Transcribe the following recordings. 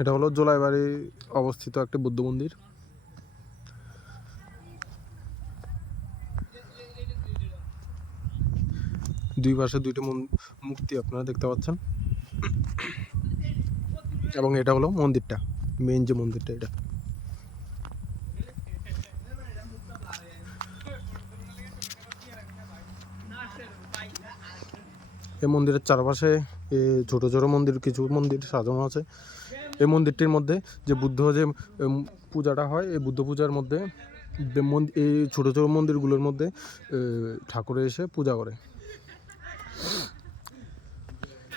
এটা হলো জোলাইবাড়ি অবস্থিত একটা বুদ্ধ মন্দির। দুই পাশে দুইটা মূর্তি আপনারা দেখতে পাচ্ছেন, এবং এটা হলো মন্দিরটা, মেইন যে মন্দিরটা এটা। এই মন্দিরের চারপাশে ছোট ছোট মন্দির, কিছু মন্দির সাজানো আছে। এই মন্দিরটির মধ্যে যে বুদ্ধ যে পূজাটা হয়, এই বুদ্ধ পূজার মধ্যে এই ছোট ছোট মন্দিরগুলোর মধ্যে ঠাকুরে এসে পূজা করে।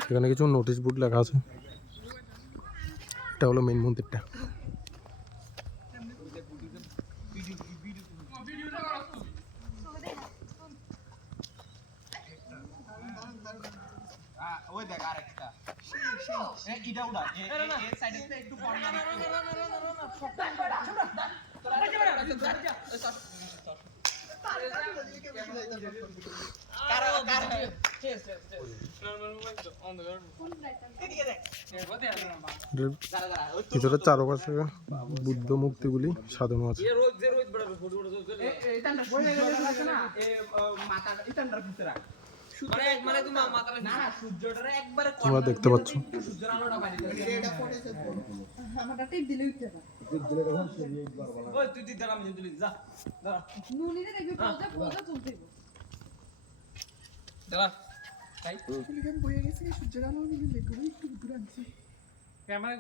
এখানে কিছু নোটিশ বোর্ড লেখা আছে। এটা হলো মেইন মন্দিরটা। ওই দেখ আরেকটা ইডা উড়া এই সাইডে একটু কর্নার ভিতরে চারপাশে বুদ্ধ মূর্তিগুলি সাজানো আছে। তোমরা দেখতে পাচ্ছ। ক্যামেরা